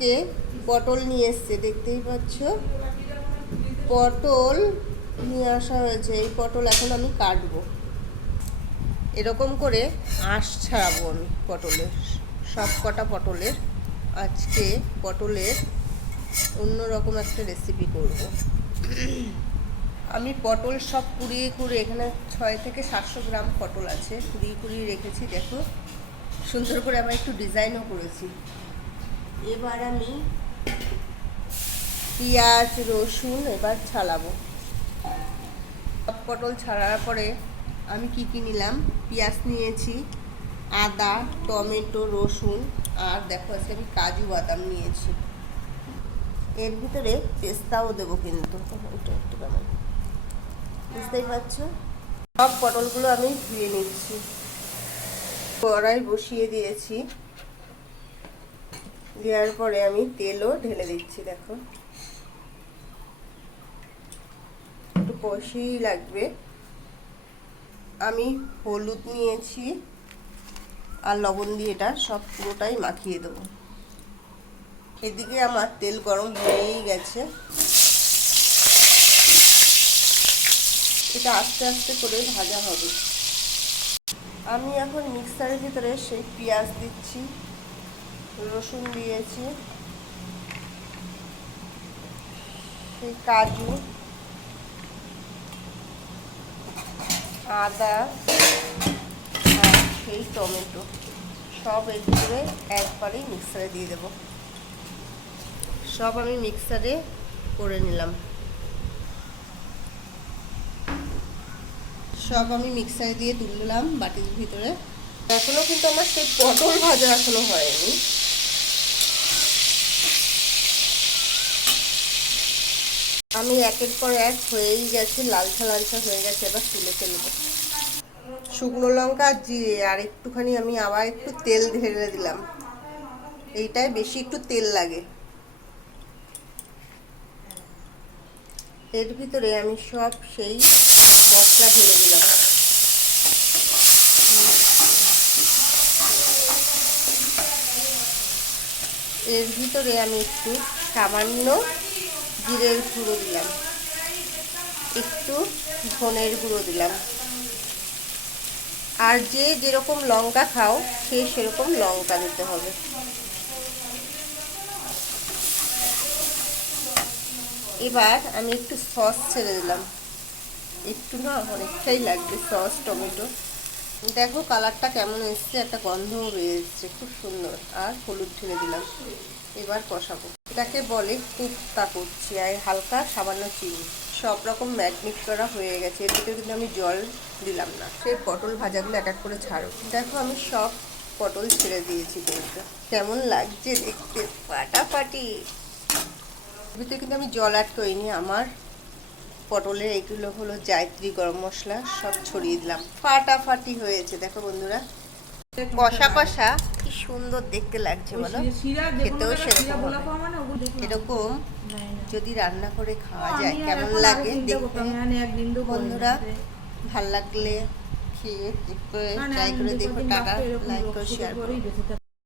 আজকে পটল নিয়ে এসছে, দেখতেই পাচ্ছ? পটল নিয়ে আসা হয়েছে, এই পটল এখন আমি কাটবো। এরকম করে আঁশ ছাড়াবো আমি পটলের, সব কটা পটলের। আজকে পটলের অন্যরকম একটা রেসিপি করব। আমি পটল সব কুড়িয়ে কুড়িয়ে, এখানে ছয় থেকে সাতশো গ্রাম পটল আছে, কুড়িয়ে কুড়িয়ে রেখেছি, দেখো। সুন্দর করে আবার একটু ডিজাইনও করেছি। এবার আমি পেঁয়াজ, রসুন এবার সব পটল ছাড়ার পরে আমি কি কি নিলাম? পেঁয়াজ নিয়েছি, আদা, টমেটো, রসুন আর দেখো আজকে আমি কাজু বাদাম নিয়েছি। এর ভিতরে পেস্তাও দেবো কিন্তু। ওটা একটু বুঝতেই পারছ? সব পটলগুলো আমি ধুয়ে নিচ্ছি। কড়াই বসিয়ে দিয়েছি। দেওয়ার পরে আমি তেলও ঢেলে দিচ্ছি, দেখো। একটু কষিই লাগবে। আমি হলুদ নিয়েছি আর লবণ দিয়ে এটা সব পুরোটাই মাখিয়ে দেবো। এদিকে আমার তেল গরম হয়েই গেছে। এটা আস্তে আস্তে করে ভাজা হবে। আমি এখন মিক্সারের ভিতরে সেই পেঁয়াজ দিচ্ছি। রসুন দিয়েছি, সেই কাজু, আদা, আর সেই টমেটো। সব ভিতরে একবারেই মিক্সারে দিয়ে দেবো। সব আমি মিক্সারে করে নিলাম। সব আমি মিক্সারে দিয়ে তুললাম বাটির ভিতরে। এখনও কিন্তু আমার সেই পটল ভাজা এখনও হয়নি। আমি একের পর এক হয়েই গেছে, লালচা লালচা হয়ে গেছে, এবার তুলে ফেলব। শুকনো লঙ্কা আর জিরে, আর একটুখানি আমি আবার একটু তেল ঢেলে দিলাম। এইটায় বেশি একটু তেল লাগে। এর ভিতরে আমি সব সেই মশলা ঢেলে দিলাম। এর ভিতরে আমি একটু সামান্য জিরের গুঁড়ো দিলাম। একটু ধনের গুঁড়ো দিলাম। আর যে যেরকম লঙ্কা খাও, সে সেরকম লঙ্কা দিতে হবে। এবার আমি একটু সস ছেড়ে দিলাম। একটু না অনেকটাই লাগবে সস, টমেটো। দেখো কালারটা কেমন এসছে, একটা গন্ধও বেরিয়ে এসছে খুব সুন্দর। আর হলুদ ঢেলে দিলাম। এবার কষাবো। এটাকে বলে কুপ্তা করছি আর হালকা সামান্য চিনি। সব রকম ম্যাগনেট করা হয়ে গেছে। এর ভিতরে কিন্তু আমি জল দিলাম না। সেই পটল ভাজাগুলো এক এক করে ছাড়ো। দেখো আমি সব পটল ছেড়ে দিয়েছি কিন্তু। কেমন লাগছে দেখতে ফাটাফাটি। ভিতরে কিন্তু আমি জল অ্যাড করিনি আমার পটলের এগুলো হলো জায়ত্রী গরম মশলা সব ছড়িয়ে দিলাম। ফাটাফাটি হয়েছে। দেখো বন্ধুরা। কষা কষা কি সুন্দর দেখতে লাগছে বলো? খেতেও সেরকম হবে। এরকম যদি রান্না করে খাওয়া যায় কেমন লাগে দেখতে? বন্ধুরা ভালো লাগলে খেয়ে ট্রাই করে দেখো টাটা লাইক করে। শেয়ার করো